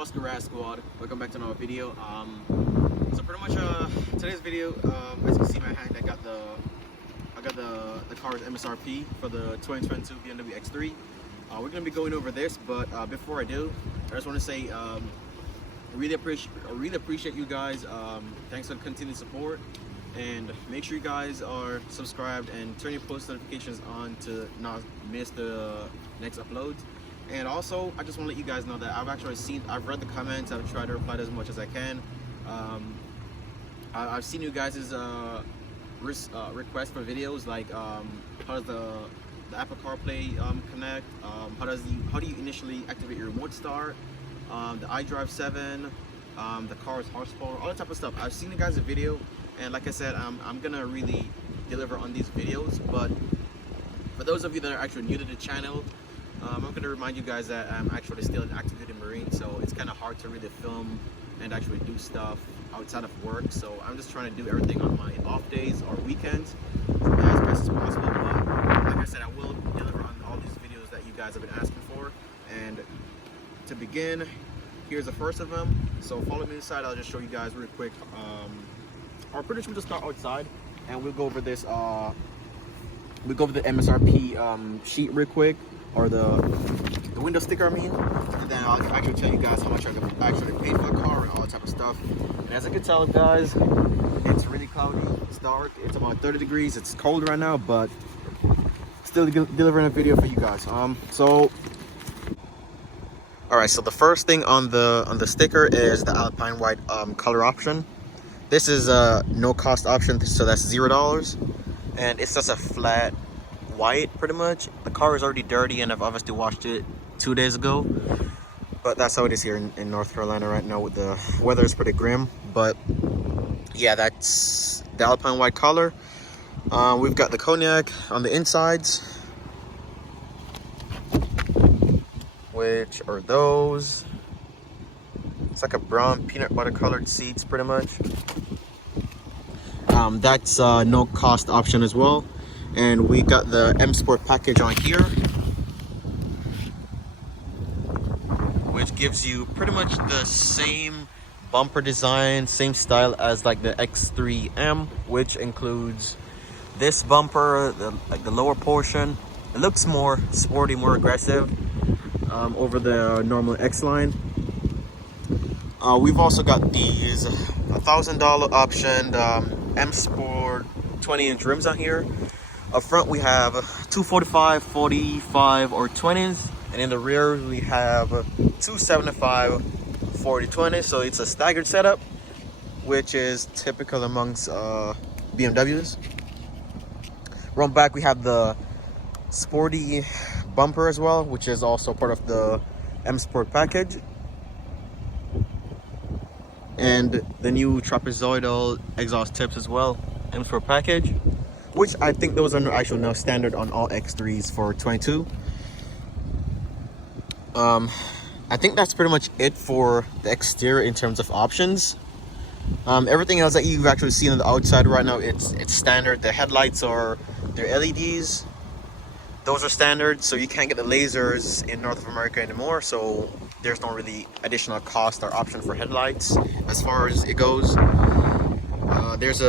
What's good, Rad Squad? Welcome back to another video. So pretty much today's video, as you can see in my hand, I got the car's MSRP for the 2022 BMW X3. We're gonna be going over this, but before I do, I just want to say I really appreciate you guys. Thanks for the continued support, and make sure you guys are subscribed and turn your post notifications on to not miss the next uploads. And also, I just want to let you guys know that I've read the comments. I've tried to reply to as much as I can. I've seen you guys' requests for videos, like how does the Apple Carplay connect, how do you initially activate your remote start, the iDrive 7, the car's horsepower, all that type of stuff. I've seen you guys' video, and like I said, I'm gonna really deliver on these videos. But for those of you that are actually new to the channel, I'm going to remind you guys that I'm actually still an active duty Marine, so it's kind of hard to really film and actually do stuff outside of work. So I'm just trying to do everything on my off days or weekends as best as possible. But like I said, I will deliver on all these videos that you guys have been asking for. And to begin, here's the first of them. So follow me inside. I'll just show you guys real quick. Or pretty much we'll just start outside and we'll go over this. We'll go over the MSRP sheet real quick. Or the window sticker, I mean, and then I'll actually tell you guys how much I actually paid for the car and all that type of stuff. And as I can tell, guys, it's really cloudy, it's dark, it's about 30 degrees, it's cold right now, but still delivering a video for you guys. All right, so the first thing on the sticker is the Alpine White color option. This is a no cost option, so that's $0, and it's just a flat white. Pretty much the car is already dirty, and I've obviously washed it 2 days ago, but that's how it is here in North Carolina right now. With the weather is pretty grim, but yeah, that's the Alpine White color. We've got the cognac on the insides, which are those. It's like a brown peanut butter colored seats pretty much. That's no cost option as well. And we got the M Sport package on here, which gives you pretty much the same bumper design, same style as like the X3M, which includes this bumper, like the lower portion. It looks more sporty, more aggressive over the normal X line. We've also got these $1,000 option M Sport 20-inch rims on here. Up front we have 245, 45, or 20s, and in the rear we have 275, 40, 20. So it's a staggered setup, which is typical amongst BMWs. Run back we have the sporty bumper as well, which is also part of the M Sport package, and the new trapezoidal exhaust tips as well, M Sport package, which I think those are actually now standard on all X3s for 22. I think that's pretty much it for the exterior in terms of options. Everything else that you've actually seen on the outside right now, it's standard. The headlights are their LEDs. Those are standard, so you can't get the lasers in North America anymore, so there's no really additional cost or option for headlights as far as it goes. There's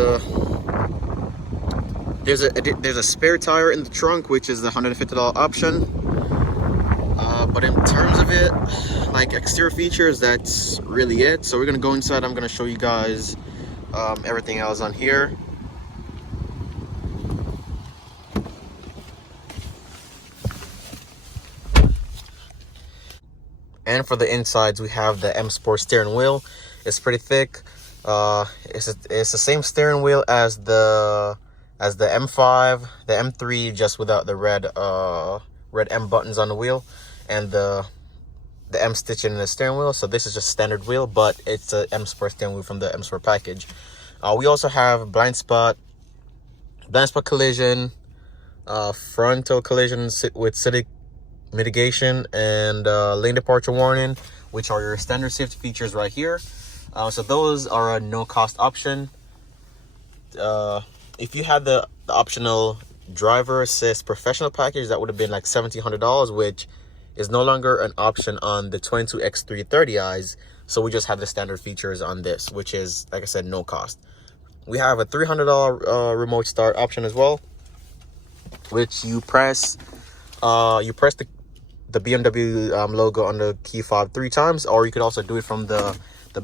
a spare tire in the trunk, which is the $150 option. But in terms of it, like exterior features, that's really it. So we're gonna go inside. I'm gonna show you guys everything else on here. And for the insides, we have the M Sport steering wheel. It's pretty thick. It's the same steering wheel as the M5, the M3, just without the red M buttons on the wheel and the M stitching in the steering wheel. So this is just standard wheel, but it's a M Sport steering wheel from the M Sport package. We also have blind spot collision, frontal collision with city mitigation, and lane departure warning, which are your standard safety features right here. So those are a no cost option. If you had the optional driver assist professional package, that would have been like $1,700, which is no longer an option on the 22 X3 30i's. So we just have the standard features on this, which is, like I said, no cost. We have a $300 remote start option as well, which you press the BMW logo on the key fob 3 times, or you could also do it from the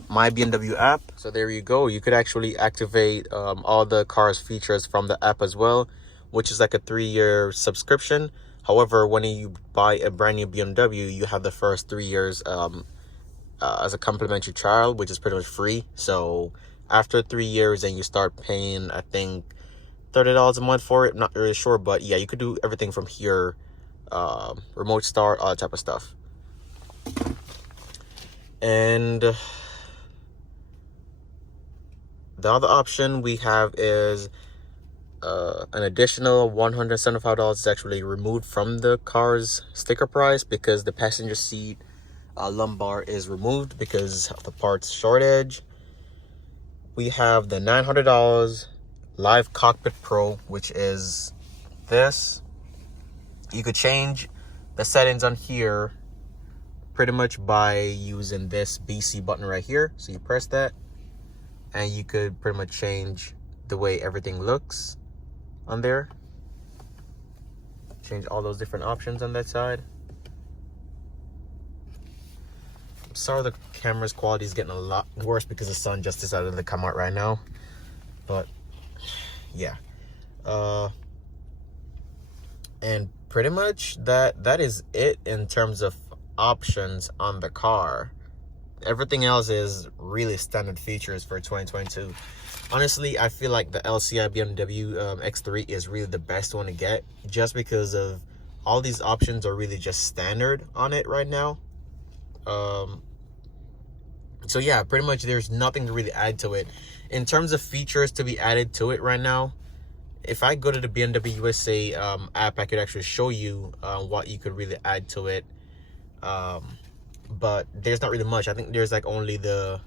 My BMW app. So there you go. You could actually activate all the car's features from the app as well, which is like a 3-year subscription. However, when you buy a brand new BMW, you have the first 3 years as a complimentary trial, which is pretty much free. So after 3 years, then you start paying, I think, $30 a month for it. I'm not really sure, but yeah, you could do everything from here, remote start, all that type of stuff. And the other option we have is an additional $175 is actually removed from the car's sticker price because the passenger seat lumbar is removed because of the parts shortage. We have the $900 Live Cockpit Pro, which is this. You could change the settings on here pretty much by using this BC button right here. So you press that and you could pretty much change the way everything looks on there. Change all those different options on that side. I'm sorry the camera's quality is getting a lot worse because the sun just decided to come out right now. But yeah. And pretty much that is it in terms of options on the car. Everything else is really standard features for 2022. Honestly, I feel like the LCI BMW X3 is really the best one to get, just because of all these options are really just standard on it right now. So yeah, pretty much there's nothing to really add to it. In terms of features to be added to it right now, if I go to the BMW USA app, I could actually show you what you could really add to it. But there's not really much. I think there's like only the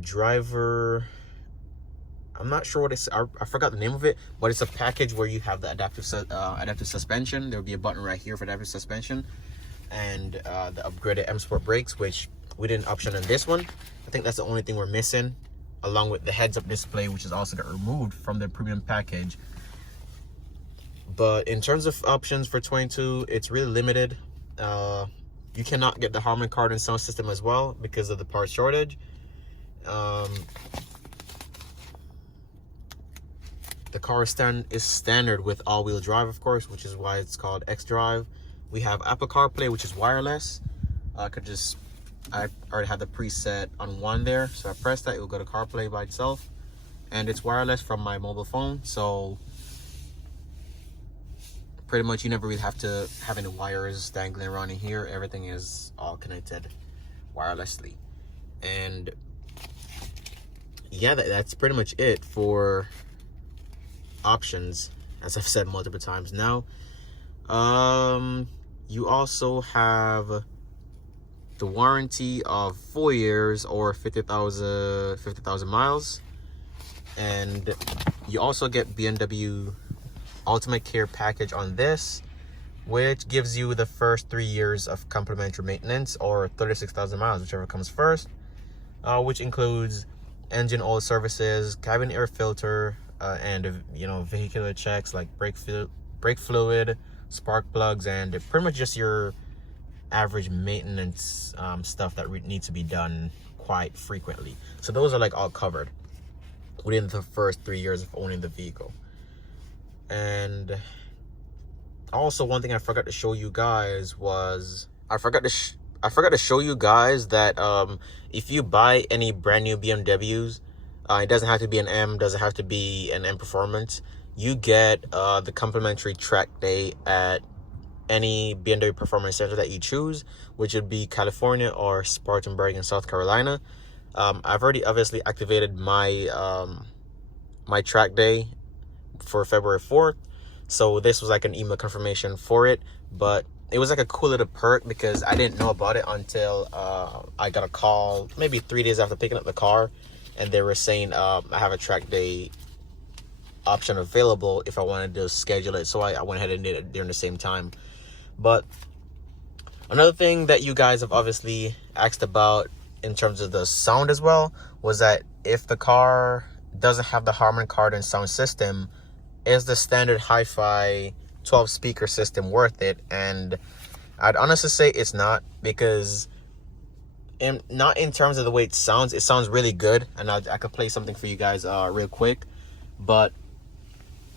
driver. I'm not sure what it's. I forgot the name of it, but it's a package where you have the adaptive suspension. There'll be a button right here for adaptive suspension, and the upgraded Msrp brakes, which we didn't option on this one. I think that's the only thing we're missing, along with the heads-up display, which is also got removed from the premium package. But in terms of options for 22, it's really limited. You cannot get the Harman Kardon sound system as well because of the part shortage. The car is standard with all-wheel drive, of course, which is why it's called X-Drive. We have Apple CarPlay, which is wireless. I already have the preset on one there, so I press that, it will go to CarPlay by itself, and it's wireless from my mobile phone. So pretty much you never really have to have any wires dangling around in here. Everything is all connected wirelessly. And yeah, that's pretty much it for options, as I've said multiple times now. You also have the warranty of 4 years or 50,000 miles, and you also get BMW Ultimate Care package on this, which gives you the first 3 years of complimentary maintenance or 36,000 miles, whichever comes first, which includes engine oil services, cabin air filter, and vehicular checks like brake fluid, spark plugs, and pretty much just your average maintenance stuff that needs to be done quite frequently. So those are like all covered within the first 3 years of owning the vehicle. And also, one thing I forgot to show you guys was I forgot to show you guys that if you buy any brand new BMWs, it doesn't have to be an M, doesn't have to be an M Performance. You get the complimentary track day at any BMW Performance Center that you choose, which would be California or Spartanburg in South Carolina. I've already obviously activated my my track day for February 4th, so this was like an email confirmation for it. But it was like a cool little perk because I didn't know about it until I got a call maybe 3 days after picking up the car, and they were saying I have a track day option available if I wanted to schedule it. So I went ahead and did it during the same time. But another thing that you guys have obviously asked about in terms of the sound as well was that if the car doesn't have the Harman Kardon sound system, is the standard hi-fi 12 speaker system worth it? And I'd honestly say it's not, because not in terms of the way it sounds really good, and I could play something for you guys real quick, but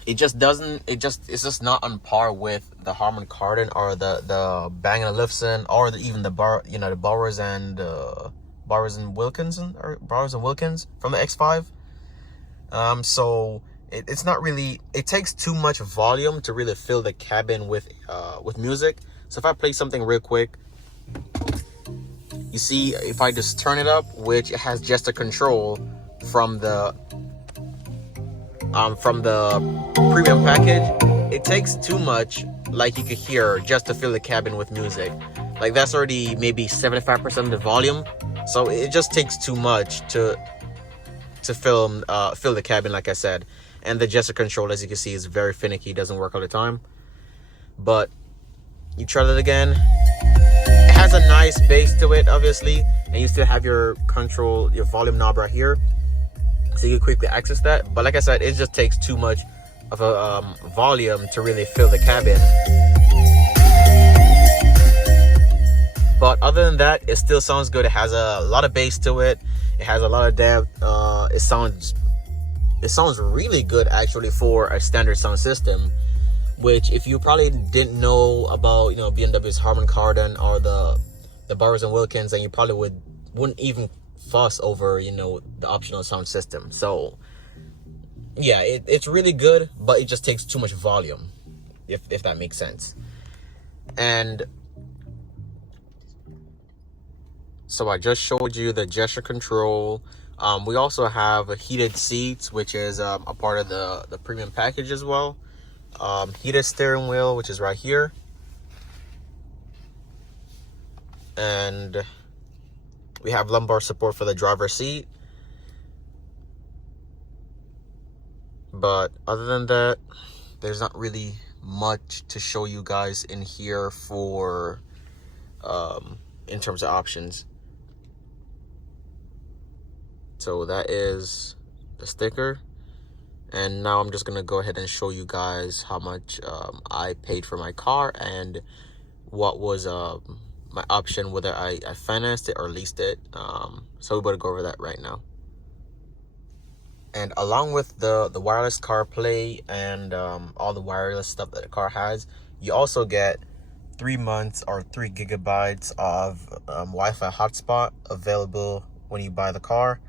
it's just not on par with the Harman Kardon or the Bang & Olufsen, or even the Bowers and Wilkins from the X5. So it's not really, it takes too much volume to really fill the cabin with music. So if I play something real quick, you see, if I just turn it up, which it has gesture control from the premium package, it takes too much, like you could hear, just to fill the cabin with music. Like that's already maybe 75% of the volume, so it just takes too much to fill the cabin, like I said. And the gesture control, as you can see, is very finicky, doesn't work all the time. But you try that again, it has a nice bass to it, obviously, and you still have your volume knob right here, so you can quickly access that. But like I said, it just takes too much of a volume to really fill the cabin. But other than that, it still sounds good. It has a lot of bass to it. It has a lot of depth. It sounds really good, actually, for a standard sound system. Which, if you probably didn't know about, BMW's Harman Kardon or the Bowers and Wilkins, then you probably wouldn't even fuss over, the optional sound system. So yeah, it's really good, but it just takes too much volume, if that makes sense. And so I just showed you the gesture control. We also have heated seats, which is a part of the premium package as well. Heated steering wheel, which is right here. And we have lumbar support for the driver's seat. But other than that, there's not really much to show you guys in here for in terms of options. So that is the sticker. And now I'm just gonna go ahead and show you guys how much I paid for my car and what was my option, whether I financed it or leased it. So we better go over that right now. And along with the wireless CarPlay and all the wireless stuff that the car has, you also get 3 months or 3 gigabytes of Wi-Fi hotspot available when you buy the car.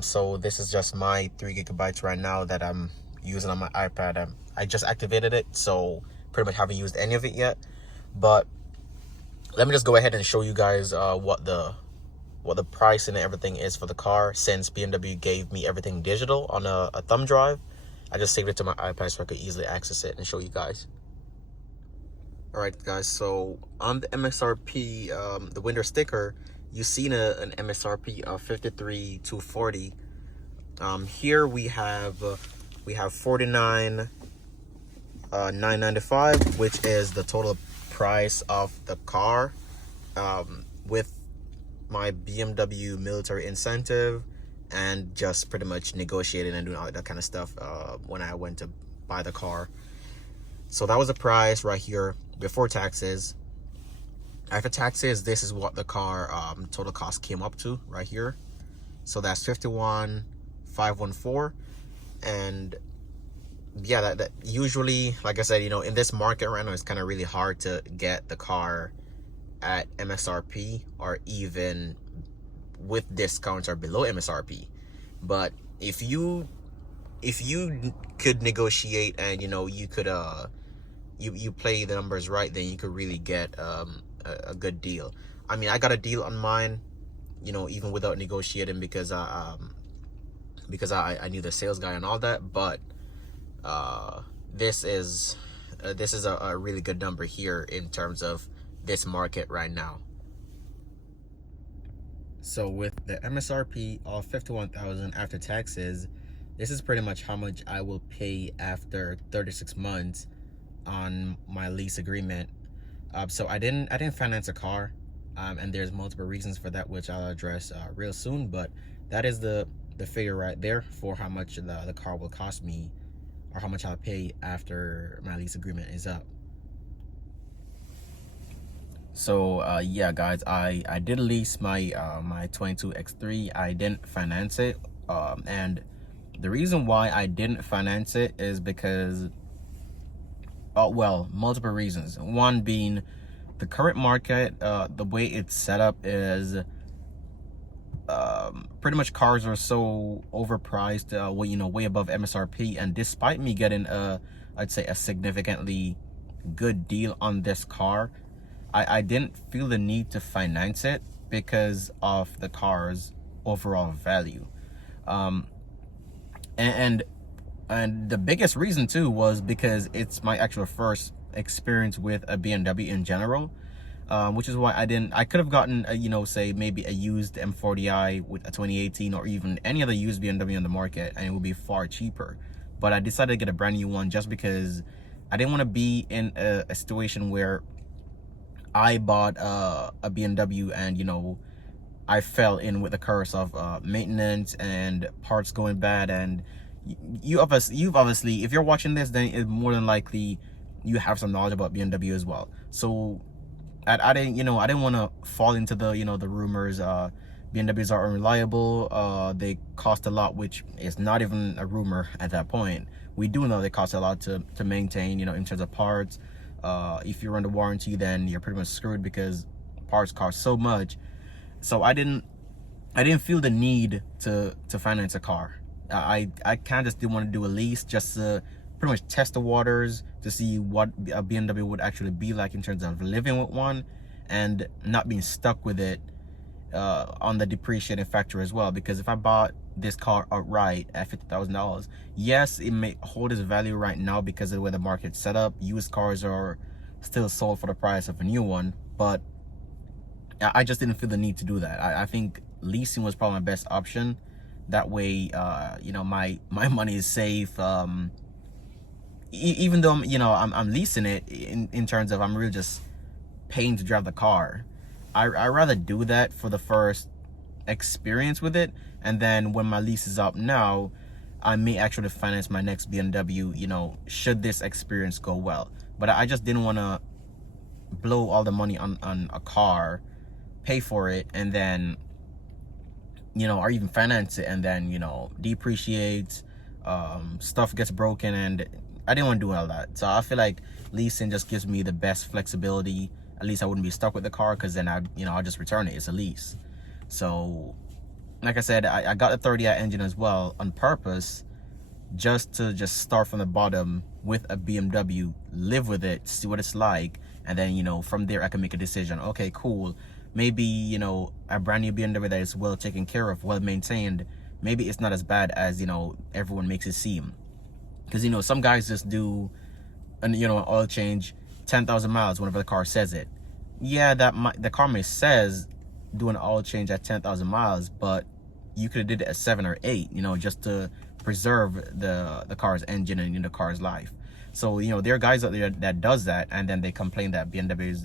So this is just my 3 gigabytes right now that I'm using on my iPad. I just activated it, so pretty much haven't used any of it yet. But let me just go ahead and show you guys what the price and everything is for the car, since BMW gave me everything digital on a thumb drive. I just saved it to my iPad so I could easily access it and show you guys. All right, guys, so on the MSRP, the winter sticker, you've seen an MSRP of $53,240. Here we have $49,995, which is the total price of the car, with my BMW Military Incentive and just pretty much negotiating and doing all that kind of stuff when I went to buy the car. So that was the price right here before taxes. After taxes, this is what the car total cost came up to right here. So that's $51,514. And yeah, that usually, like I said, in this market right now, it's kind of really hard to get the car at MSRP or even with discounts or below MSRP. But if you could negotiate and you could you play the numbers right, then you could really get a good deal. I mean, I got a deal on mine, even without negotiating, because I knew the sales guy and all that. But this is a really good number here in terms of this market right now. So with the MSRP of $51,000 after taxes, this is pretty much how much I will pay after 36 months on my lease agreement. So I didn't finance a car, and there's multiple reasons for that, which I'll address real soon. But that is the figure right there for how much the car will cost me, or how much I'll pay after my lease agreement is up. So yeah, guys, I did lease my my 22 X3. I didn't finance it, and the reason why I didn't finance it is because, well, multiple reasons. One being the current market, the way it's set up is pretty much cars are so overpriced, way above MSRP. And despite me getting I'd say a significantly good deal on this car, I didn't feel the need to finance it because of the car's overall value. And the biggest reason too was because it's my actual first experience with a BMW in general, which is why I could have gotten say maybe a used M40i with a 2018, or even any other used BMW on the market, and it would be far cheaper. But I decided to get a brand new one just because I didn't want to be in a situation where I bought a BMW and I fell in with the curse of maintenance and parts going bad. And you've obviously, if you're watching this, then it's more than likely you have some knowledge about BMW as well. So I didn't want to fall into the the rumors. BMWs are unreliable. They cost a lot, which is not even a rumor at that point. We do know they cost a lot to maintain, in terms of parts. If you're under warranty, then you're pretty much screwed because parts cost so much. So I didn't feel the need to finance a car. I kind of just didn't want to do a lease, just to pretty much test the waters to see what a BMW would actually be like in terms of living with one, and not being stuck with it on the depreciating factor as well. Because if I bought this car outright at $50,000, yes, it may hold its value right now because of the way the market's set up. Used cars are still sold for the price of a new one, but I just didn't feel the need to do that. I think leasing was probably my best option. That way, my money is safe. Even though I'm leasing it in terms of I'm really just paying to drive the car. I rather do that for the first experience with it, and then when my lease is up now, I may actually finance my next BMW, should this experience go well. But I just didn't want to blow all the money on a car, pay for it, and then or even finance it and then depreciate, stuff gets broken, and I didn't want to do all that. So I feel like leasing just gives me the best flexibility. At least I wouldn't be stuck with the car, because then I'll just return it. It's a lease. So like I said, I got a 30i engine as well on purpose, just to start from the bottom with a BMW, live with it, see what it's like, and then from there I can make a decision. Okay, cool, maybe a brand new BMW that is well taken care of, well maintained, maybe it's not as bad as everyone makes it seem. Because some guys just do an oil change 10,000 miles whenever the car says it. Yeah, the car may says do an oil change at 10,000 miles, but you could have did it at 7 or 8, just to preserve the car's engine and the car's life. So there are guys out there that does that, and then they complain that BMWs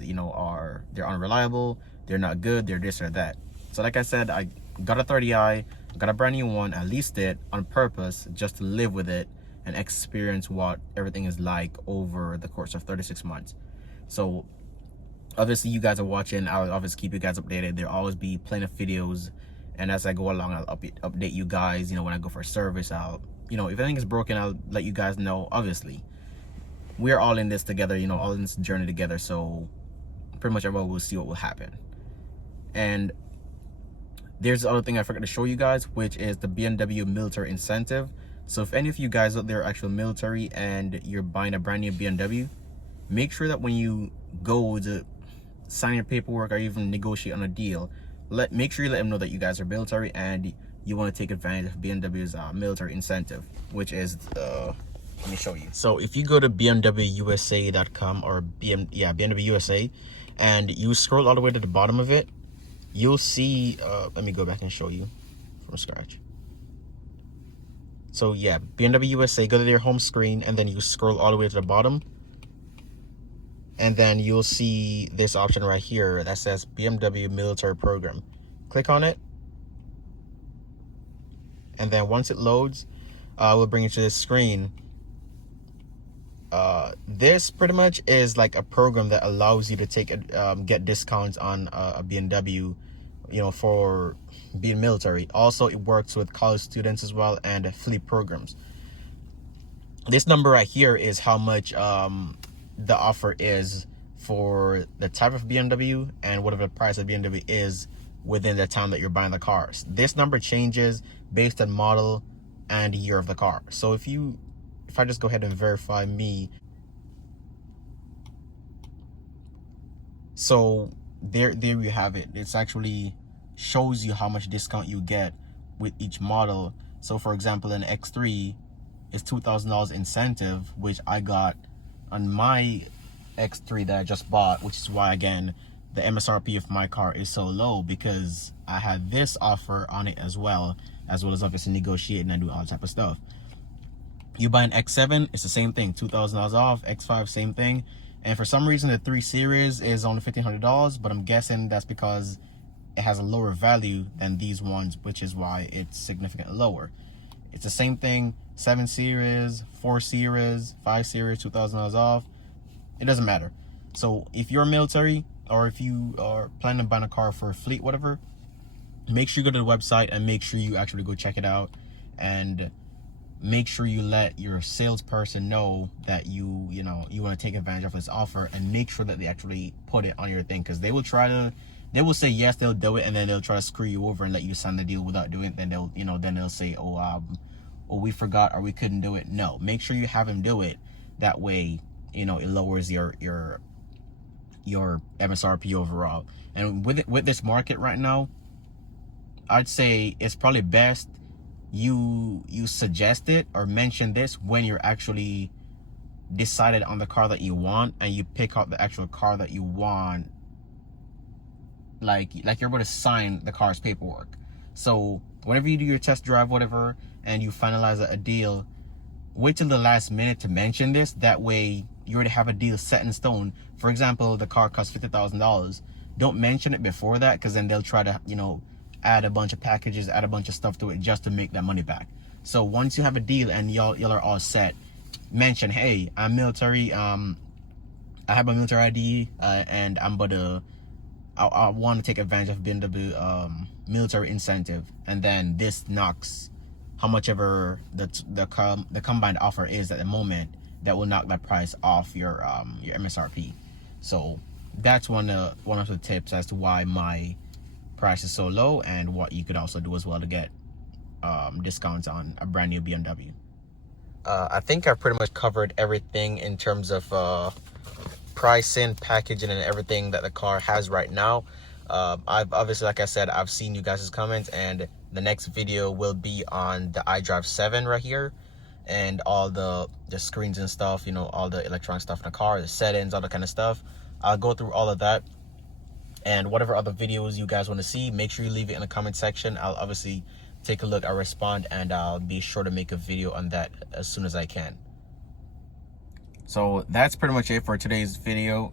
they're unreliable, they're not good, they're this or that. So like I said, I got a 30i, got a brand new one, I leased it on purpose just to live with it and experience what everything is like over the course of 36 months. So obviously you guys are watching, I'll obviously keep you guys updated. There'll always be plenty of videos, and as I go along, I'll update you guys. When I go for a service, I'll if anything is broken, I'll let you guys know. Obviously we're all in this together, all in this journey together, so pretty much everyone will see what will happen. And there's the other thing I forgot to show you guys, which is the BMW Military Incentive. So if any of you guys out there are actual military and you're buying a brand new BMW, make sure that when you go to sign your paperwork or even negotiate on a deal, make sure you let them know that you guys are military and you want to take advantage of BMW's military incentive, which is let me show you. So if you go to bmwusa.com or BMW USA, and you scroll all the way to the bottom of it, you'll see let me go back and show you from scratch. So yeah, BMW USA, go to their home screen, and then you scroll all the way to the bottom, and then you'll see this option right here that says BMW Military Program. Click on it, and then once it loads, we'll bring you to this screen. This pretty much is like a program that allows you to take get discounts on a BMW, for being military. Also, it works with college students as well and fleet programs. This number right here is how much the offer is for the type of BMW and whatever the price of BMW is within the time that you're buying the cars. This number changes based on model and year of the car. So if I just go ahead and verify me, so there you have it. It's actually shows you how much discount you get with each model. So for example, an X3 is $2,000 incentive, which I got on my X3 that I just bought, which is why, again, the MSRP of my car is so low, because I had this offer on it as well as obviously negotiating and do all type of stuff. You buy an X7, it's the same thing, $2,000 off. X5, same thing. And for some reason, the 3 Series is only $1,500, but I'm guessing that's because it has a lower value than these ones, which is why it's significantly lower. It's the same thing, 7 Series, 4 Series, 5 Series, $2,000 off. It doesn't matter. So if you're military, or if you are planning on buying a car for a fleet, whatever, make sure you go to the website and make sure you actually go check it out, and make sure you let your salesperson know that you want to take advantage of this offer, and make sure that they actually put it on your thing, because they will say yes, they'll do it, and then they'll try to screw you over and let you sign the deal without doing it. Then they'll say, oh, we forgot, or we couldn't do it. No, make sure you have them do it. That way, it lowers your MSRP overall. And with this market right now, I'd say it's probably best you suggest it or mention this when you're actually decided on the car that you want, and you pick out the actual car that you want, like you're going to sign the car's paperwork. So whenever you do your test drive, whatever, and you finalize a deal, wait till the last minute to mention this. That way you already have a deal set in stone. For example, the car costs $50,000. Don't mention it before that, because then they'll try to add a bunch of packages, add a bunch of stuff to it just to make that money back. So once you have a deal and y'all are all set, mention, hey, I'm military, I have a military ID, and I want to take advantage of BMW military incentive, and then this knocks how much ever the combined offer is at the moment, that will knock that price off your MSRP. So that's one of the tips as to why my price is so low, and what you could also do as well to get discounts on a brand new BMW. I think I've pretty much covered everything in terms of pricing, packaging, and everything that the car has right now. I've obviously, like I said, I've seen you guys' comments, and the next video will be on the iDrive 7 right here, and all the screens and stuff, all the electronic stuff in the car, the settings, all that kind of stuff. I'll go through all of that, and whatever other videos you guys want to see, make sure you leave it in the comment section. I'll obviously take a look, I'll respond, and I'll be sure to make a video on that as soon as I can. So that's pretty much it for today's video.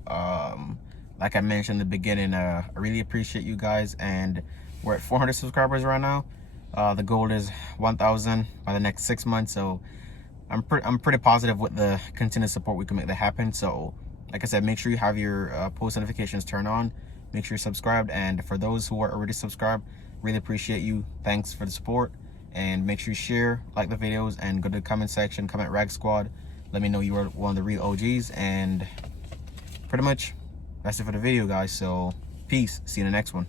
Like I mentioned in the beginning, I really appreciate you guys, and we're at 400 subscribers right now. The goal is 1,000 by the next 6 months, so I'm pretty positive with the continued support we can make that happen. So like I said, make sure you have your post notifications turned on, make sure you're subscribed, and for those who are already subscribed, really appreciate you. Thanks for the support, and make sure you share, like the videos, and go to the comment section, comment Rag Squad, let me know you are one of the real OGs. And pretty much that's it for the video, guys. So peace, see you in the next one.